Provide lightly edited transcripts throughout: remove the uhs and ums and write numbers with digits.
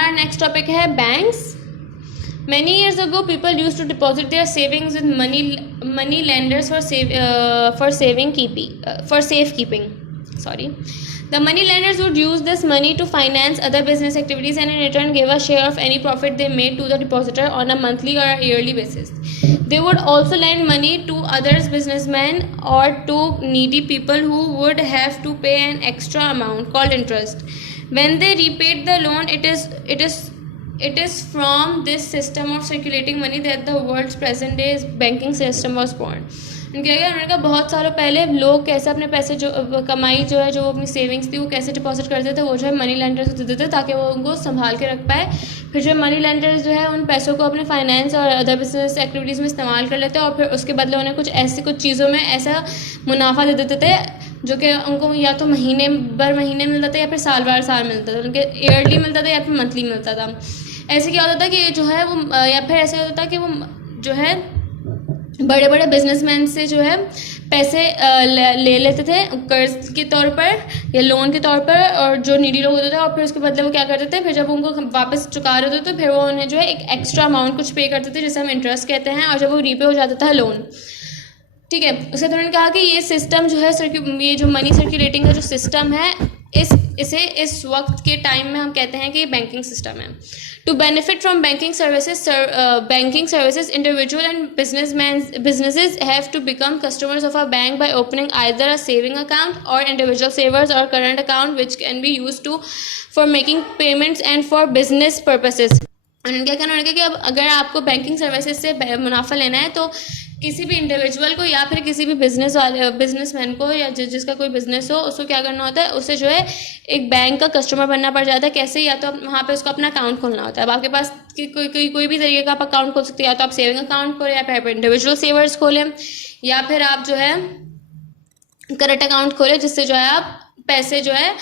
हमारा next topic है banks. Many years ago, people used to deposit their savings with money lenders for safekeeping. Sorry, the money lenders would use this money to finance other business activities and in return give a share of any profit they made to the depositor on a monthly or a yearly basis. They would also lend money to others businessmen or to needy people who would have to pay an extra amount called interest. When they repaid the loan, it is from this system of circulating money that the world's present day banking system was born. क्या उन्होंने कहा बहुत सालों पहले लोग कैसे अपने पैसे जो कमाई जो है, जो अपनी सेविंग्स थी, वो कैसे डिपॉजिट करते थे, वो जो है मनी लेंडर्स को देते थे ताकि वो उनको संभाल के रख पाए। फिर जो मनी लेंडर्स जो है उन पैसों को अपने फाइनेंस और अदर बिजनेस एक्टिविटीज़ में इस्तेमाल कर लेते हैं और फिर उसके बदले उन्हें कुछ चीज़ों में ऐसा मुनाफा दे देते थे जो कि उनको या तो महीने मिलता था या फिर साल मिलता था, उनके ईयरली मिलता था या फिर मंथली मिलता था। ऐसे क्या होता था कि जो है वो या फिर ऐसे होता था कि वो जो है बड़े बड़े बिजनेसमैन से जो है पैसे ले लेते थे कर्ज के तौर पर या लोन के तौर पर, और जो नीडी लोग होते थे, और फिर उसके बदले वो क्या करते थे, फिर जब उनको वापस चुका रहे होते तो फिर वो उन्हें जो है एक एक्स्ट्रा अमाउंट कुछ पे करते थे जिसे हम इंटरेस्ट कहते हैं, और जब वो रीपे हो जाता था लोन, ठीक है। उसके बाद उन्होंने कहा कि ये सिस्टम जो है ये जो मनी सर्कुलेटिंग का जो सिस्टम है इसे इस वक्त के टाइम में हम कहते हैं कि बैंकिंग सिस्टम है। To benefit from banking services individual and businesses have to become customers of a bank by opening either a saving account or individual savers or current account which can be used for making payments and for business purposes. उन्होंने क्या कहना कि अब अगर आपको banking services से मुनाफा लेना है तो किसी भी इंडिविजुअल को या फिर किसी भी बिजनेसमैन को या जिसका कोई बिजनेस हो उसको क्या करना होता है, उसे जो है एक बैंक का कस्टमर बनना पड़ जाता है। कैसे? या तो वहाँ पे उसको अपना अकाउंट खोलना होता है। अब आपके पास कोई भी तरीके का आप अकाउंट खोल सकते हैं, या तो आप सेविंग अकाउंट खोलें या फिर इंडिविजुअल सेवर्स खोलें या फिर आप जो है करंट अकाउंट खोलें जिससे जो है आप पैसे जो है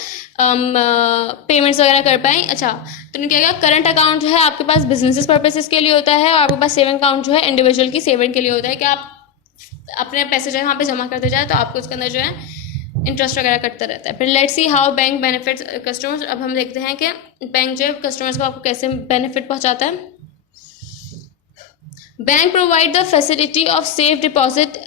पेमेंट्स वगैरह कर पाएँ। अच्छा, तो क्या क्या करंट अकाउंट जो है आपके पास बिजनेसेस पर्पसेस के लिए होता है और आपके पास सेविंग अकाउंट जो है इंडिविजुअल की सेविंग के लिए होता है कि आप अपने पैसे जो है वहाँ पे जमा करते जाए तो आपको उसके अंदर जो है इंटरेस्ट वगैरह कटता रहता है। फिर let's see how bank benefits customers. अब हम देखते हैं कि बैंक जो है कस्टमर्स को आपको कैसे बेनिफिट पहुँचाता है। Bank provide the facility of safe deposit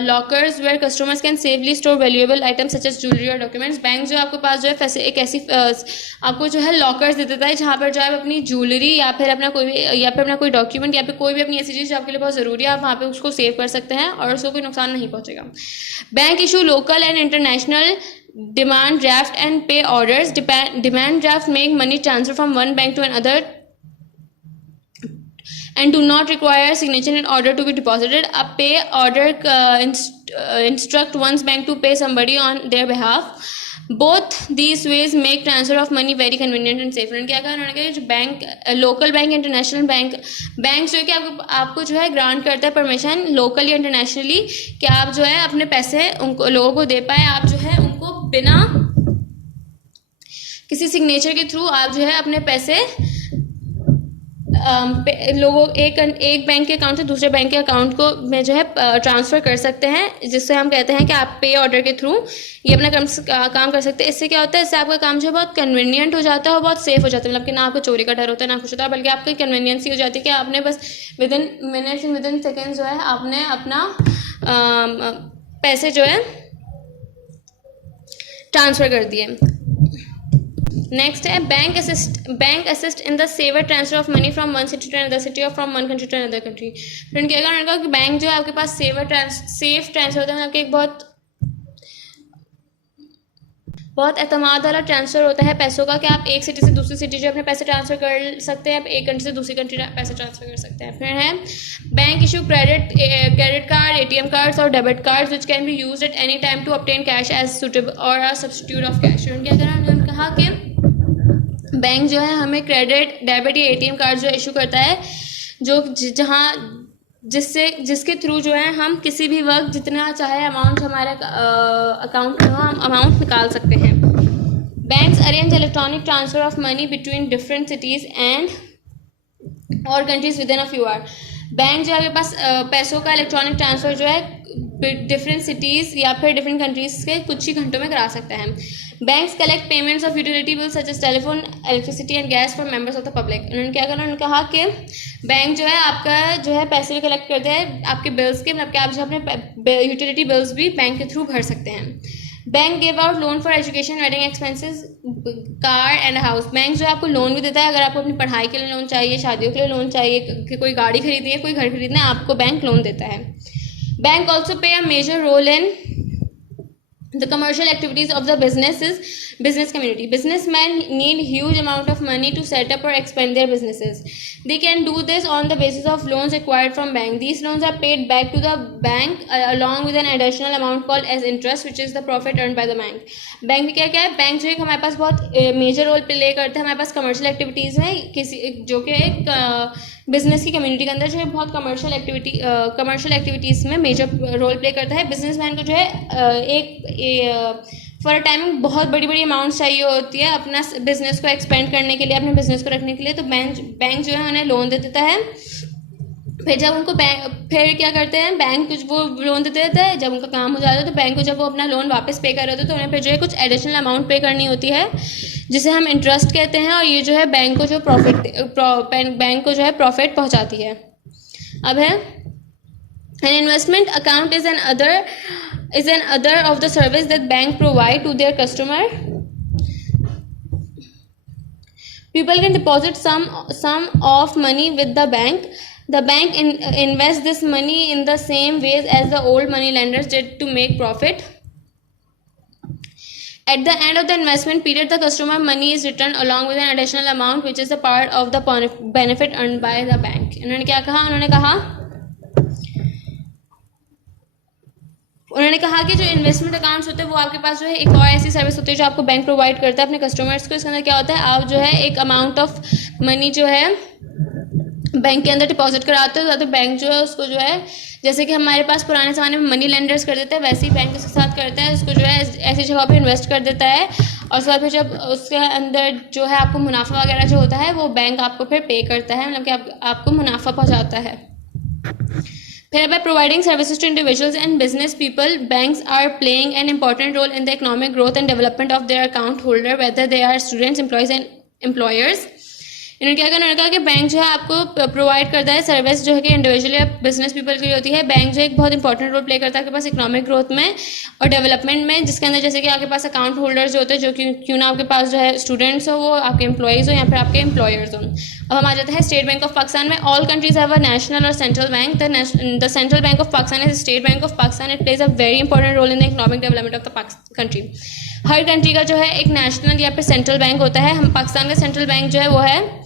lockers where customers can safely store valuable items such as jewelry or documents. Bank जो आपके पास जो है एक ऐसी आपको जो है लॉकर्स दे देता है जहाँ पर जो है अपनी ज्वेलरी या फिर अपना कोई डॉक्यूमेंट या फिर कोई भी अपनी ऐसी चीज़ जो आपके लिए बहुत ज़रूरी है आप वहाँ पे उसको सेव कर सकते हैं और उसको कोई नुकसान नहीं पहुँचेगा। Bank issue local and international demand draft and pay orders. Demand draft make money transfer from one bank to another and do not require a signature in order to be deposited. A pay order instruct one's bank to pay somebody on their behalf. Both these ways make transfer of money very convenient and safe. क्या कहा उन्होंने जो bank local bank international bank जो है कि आपको जो है ग्रांट करता है परमिशन लोकल या इंटरनेशनली कि आप जो है अपने पैसे उनको लोगों को दे पाए। आप जो है उनको बिना किसी सिग्नेचर के थ्रू आप जो है अपने पैसे लोगों एक बैंक के अकाउंट से दूसरे बैंक के अकाउंट को में जो है ट्रांसफ़र कर सकते हैं, जिससे हम कहते हैं कि आप पे ऑर्डर के थ्रू ये अपना काम कर सकते हैं। इससे क्या होता है, इससे आपका काम जो है बहुत कन्वीनियंट हो जाता है और बहुत सेफ हो जाता है। मतलब कि ना आपको चोरी का डर होता है ना कुछ होता है, बल्कि आपकी कन्वीनियंस ही हो जाती है कि आपने बस with in minutes with in seconds जो है आपने अपना पैसे जो है ट्रांसफ़र कर दिए। नेक्स्ट है bank assist in the safer transfer of money from one city to another city और from one country to another country. फिर उन्होंने कहा कि बैंक जो है आपके पास सेफ ट्रांसफर होता है, आपके एक बहुत एतमाद वाला ट्रांसफ़र होता है पैसों का कि आप एक सिटी से दूसरी सिटी जो अपने पैसे ट्रांसफ़र कर सकते हैं, आप एक कंट्री से दूसरी कंट्री पैसे ट्रांसफ़र कर सकते हैं। फिर है bank issue credit card, ATM cards और debit cards which can be used at any time to obtain cash as suitable और अ सब्स्टिट्यूट ऑफ कैश। क्या करा उन्होंने कहा कि बैंक जो है हमें क्रेडिट डेबिट या ATM कार्ड जो इशू करता है जो जिसके थ्रू जो है हम किसी भी वक्त जितना चाहे अमाउंट हमारे अकाउंट में हो हम अमाउंट निकाल सकते हैं। Banks arrange electronic transfer of money between different cities and और countries within a few hour. Bank जो है आपके पास पैसों का इलेक्ट्रॉनिक ट्रांसफ़र जो है डिफरेंट सिटीज़ या फिर डिफरेंट कंट्रीज़ के कुछ ही घंटों में करा सकते हैं। Banks collect payments of utility bills such as telephone, electricity and gas for members of the public. उन्होंने क्या कहा, उन्होंने कहा कि बैंक जो है आपका जो है पैसे भी कलेक्ट करते हैं आपके बिल्स के, मतलब कि आप जो अपने यूटिलिटी बिल्स भी बैंक के थ्रू भर सकते हैं। Bank give out loan for education, wedding expenses, car and house. Bank जो है आपको लोन भी देता है, अगर आपको अपनी पढ़ाई के लिए लोन चाहिए, शादियों के लिए लोन चाहिए, कि कोई गाड़ी खरीदनी है, कोई घर खरीदना है, आपको बैंक लोन देता है। Bank also pay a major role in the commercial activities of the business community. Businessmen need huge amount of money to set up or expand their businesses. They can do this on the basis of loans acquired from bank. These loans are paid back to the bank along with an additional amount called as interest, which is the profit earned by the bank. Bank क्या क्या है, bank जो है हमारे पास बहुत major role play करता है हमारे पास कमर्शियल एक्टिविटीज़ में, किसी जो कि एक बिजनेस की कम्युनिटी के अंदर जो है बहुत कमर्शियल एक्टिविटीज़ में मेजर रोल प्ले करता है। बिजनेसमैन को जो है फॉर अ टाइम बहुत बड़ी बड़ी अमाउंट चाहिए होती है अपना बिजनेस को एक्सपेंड करने के लिए, अपने बिजनेस को रखने के लिए, तो बैंक जो है उन्हें लोन दे देता है। फिर जब उनको फिर क्या करते हैं, बैंक कुछ वो लोन देते रहते हैं, जब उनका काम हो जाता है तो बैंक को जब वो अपना लोन वापस पे कर रहे होते हैं तो उन्हें फिर जो है कुछ एडिशनल अमाउंट पे करनी होती है जिसे हम इंटरेस्ट कहते हैं, और ये जो है बैंक को जो बैंक को जो है प्रॉफिट पहुंचाती है। अब है an investment account is another of the service that bank provide to their customer. People can deposit some of money with the bank. The bank invests this money in the same ways as the old money lenders did to make profit. At the end of the investment period, the customer money is returned along with an additional amount, which is a part of the benefit earned by the bank. उन्होंने क्या कहा, उन्होंने कहा कि जो investment accounts होते हैं वो आपके पास जो है एक और ऐसी सर्विस होती है जो आपको बैंक प्रोवाइड करता है अपने कस्टमर्स को। इसके अंदर क्या होता है, आप जो है एक अमाउंट ऑफ मनी जो है बैंक के अंदर डिपॉजिट कराते हो, तो बैंक जो है उसको जो है जैसे कि हमारे पास पुराने ज़माने में मनी लेंडर्स कर देते हैं, वैसे ही बैंक उसके साथ करता है, उसको जो है ऐसी जगह पे इन्वेस्ट कर देता है, और उसके बाद फिर जब उसके अंदर जो है आपको मुनाफा वगैरह जो होता है वो बैंक आपको फिर पे करता है, मतलब कि आपको मुनाफा पहुँचाता है। फिर by providing services to individuals and business people, banks are playing an important role in the economic growth and development of their account holder, whether they are students, employees and employers. इन्होंने क्या कहा, उन्होंने कहा कि bank जो है आपको provide करता है सर्विस जो है कि इंडिविजुअल या बिजनेस पीपल के लिए होती है। बैंक जो एक बहुत इंपॉर्टेंट रोल प्ले करता है आपके पास इकोनॉमिक ग्रोथ में और डेवलपमेंट में, जिसके अंदर जैसे कि आपके पास अकाउंट होल्डर्स जो होते हैं, जो क्यों ना आपके पास जो है स्टूडेंट्स हो, वो आपके एम्प्लॉयज़ हो या फिर आपके एम्प्लॉयर्स हो। अब हम आ जाते हैं स्टेट बैंक ऑफ पाकिस्तान में। All countries have a national और central bank. The central bank of Pakistan is state bank of Pakistan. It plays a very important role in the economic development of the country. हर country का जो है एक national या फिर central bank होता है। हम पाकिस्तान का सेंट्रल बैंक जो है वो है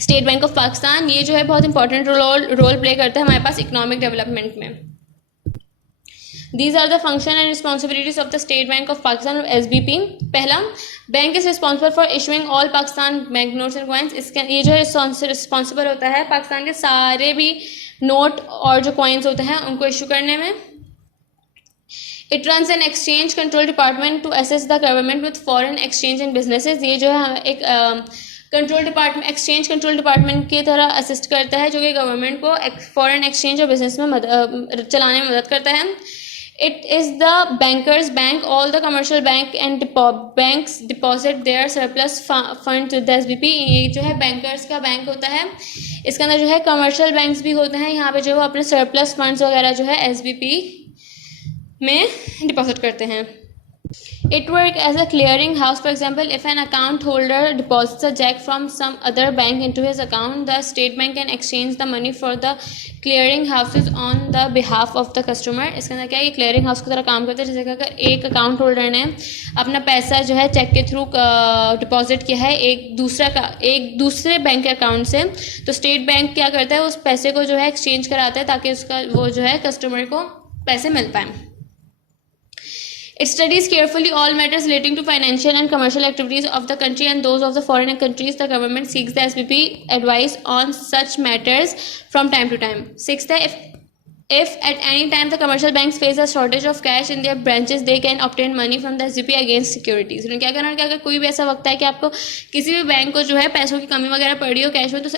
स्टेट बैंक ऑफ पाकिस्तान। ये जो है बहुत इंपॉर्टेंट रोल प्ले करता है हमारे पास इकोनॉमिक डेवलपमेंट में। These are the function and responsibilities of the State Bank of Pakistan or SBP. पहला, bank is responsible for issuing all Pakistan bank notes and coins. इसके ये जो रिस्पॉन्सिबल होता है पाकिस्तान के सारे भी नोट और जो कॉइन्स होते हैं उनको इशू करने में। It runs an exchange control department to assess the government with foreign exchange and businesses. ये जो है एक control department, exchange control department की तरह असिस्ट करता है, जो कि गवर्नमेंट को फॉरेन एक्सचेंज और बिजनेस में चलाने में मदद करता है। It is the bankers bank. All the commercial bank and banks deposit their surplus funds with the SBP. ये जो है बैंकर्स का बैंक होता है, इसके अंदर जो है कमर्शियल बैंक्स भी होते हैं, यहाँ पे जो है अपने सरप्लस फंड्स वगैरह जो है SBP में डिपॉजिट करते हैं। It works as a clearing house. For example, if an account holder deposits a check from some other bank into his account, the state bank can exchange the money for the clearing houses on the behalf of the customer. इसके अंदर क्या है, ये clearing house की तरह काम करते हैं। जैसे कि अगर एक अकाउंट होल्डर ने अपना पैसा जो है चेक के थ्रू डिपॉजिट किया है एक दूसरे बैंक के अकाउंट से, तो स्टेट बैंक क्या करता है, उस पैसे को जो है एक्सचेंज कराता है ताकि उसका वो जो है कस्टमर को पैसे मिल पाए। It studies carefully all matters relating to financial and commercial activities of the country and those of the foreign countries. The government seeks the SBP advice on such matters from time to time. Sixth है, If at any time the commercial banks face a shortage of cash in their branches, they can obtain money from the SVP against securities. उन्होंने क्या करना है कि अगर कोई भी ऐसा वक्त है कि आपको किसी भी बैंक को जो है पैसों की कमी वगैरह पड़ी हो कैश में, तो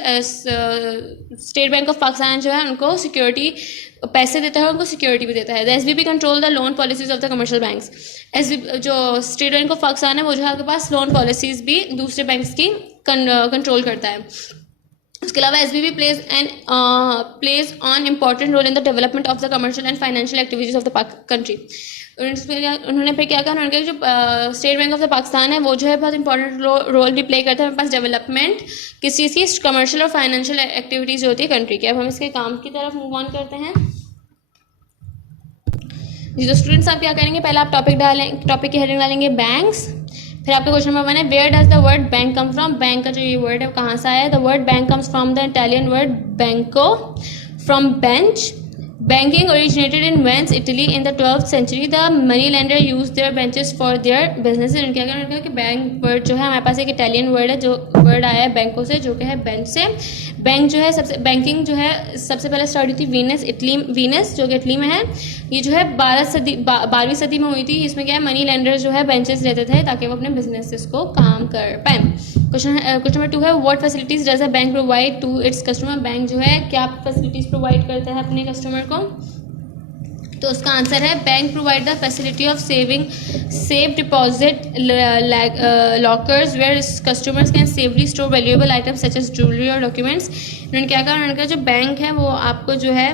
स्टेट बैंक ऑफ पाकिस्तान जो है उनको सिक्योरिटी पैसे देता है, उनको सिक्योरिटी भी देता है. The SVP control the loan policies of the commercial banks. जो स्टेट बैंक ऑफ पाकिस्तान है वो जो है आपके पास लोन पॉलिसीज भी दूसरे बैंक्स की कंट्रोल करता है. उसके अलावा SVP plays on important role in the development of the commercial and financial activities of the country. उन्होंने फिर क्या कहा, उन्होंने कहा जो State bank of the Pakistan है वो जो है बहुत इंपॉर्टेंट रोल भी प्ले करता है हमारे पास डेवलपमेंट किस चीज़ की, कमर्शियल और फाइनेंशियल एक्टिविटीज़ जो होती है कंट्री की. अब हम इसके काम की तरफ मूव ऑन करते हैं. जी तो स्टूडेंट्स आप क्या करेंगे, पहले आप टॉपिक की हेडिंग डालेंगे बैंक्स. फिर आपका क्वेश्चन नंबर 1 है where does the word bank come from. Bank का जो ये वर्ड है कहाँ से आया है. The word bank comes from the Italian word banco from bench. Banking originated in Venice, Italy in the 12th century. The money lender used their benches for their businesses. क्या करना कि बैंक वर्ड जो है हमारे पास एक Italian word है जो word आया है बैंकों से, जो कि है बेंच से. बैंक जो है सबसे बैंकिंग जो है सबसे पहले स्टार्ट हुई थी वीनस जो कि इटली में है. ये जो है 12वीं सदी में हुई थी. इसमें क्या है मनी लेंडर जो है बेंचेस लेते थे ताकि वो अपने बिजनेस को काम कर पाए. क्वेश्चन नंबर 2 है what facilities does a bank provide to its customer. Bank जो है क्या फैसिलिटीज प्रोवाइड करता है अपने कस्टमर को. तो उसका आंसर है bank provide the facility of safe deposit lockers where customers can safely store valuable items such as jewellery और डॉक्यूमेंट्स. उन्होंने क्या कहा, उन्होंने कहा जो बैंक है वो आपको जो है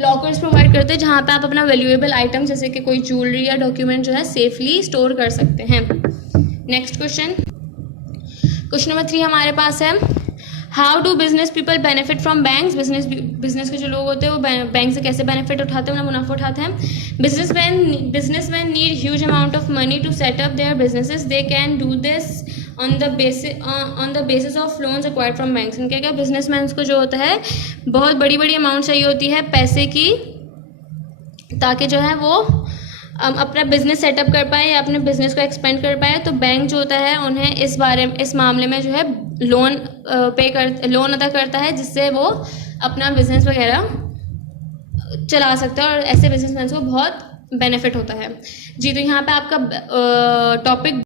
लॉकर्स प्रोवाइड करते हैं जहाँ पे आप अपना वैल्यूएबल आइटम जैसे कि कोई ज्वेलरी या डॉक्यूमेंट जो है सेफली स्टोर कर सकते हैं. नेक्स्ट क्वेश्चन नंबर 3 हमारे पास है how do business people benefit from banks. Business के जो लोग होते हैं वो बैंक से कैसे बेनिफिट उठाते हैं, मुनाफा उठाते हैं. Businessman need huge amount of money to set up their businesses. They can do this on the basis of loans acquired from banks. क्या क्या बिजनेसमैन को जो होता है बहुत बड़ी बड़ी अमाउंट चाहिए होती है पैसे की ताकि जो है वो अपना बिजनेस सेटअप कर पाए या अपने बिजनेस को एक्सपेंड कर पाए. तो बैंक जो होता है उन्हें इस मामले में जो है लोन अदा करता है जिससे वो अपना बिजनेस वगैरह चला सकता है और ऐसे बिजनेसमैन को बहुत बेनिफिट होता है. जी तो यहाँ पे आपका टॉपिक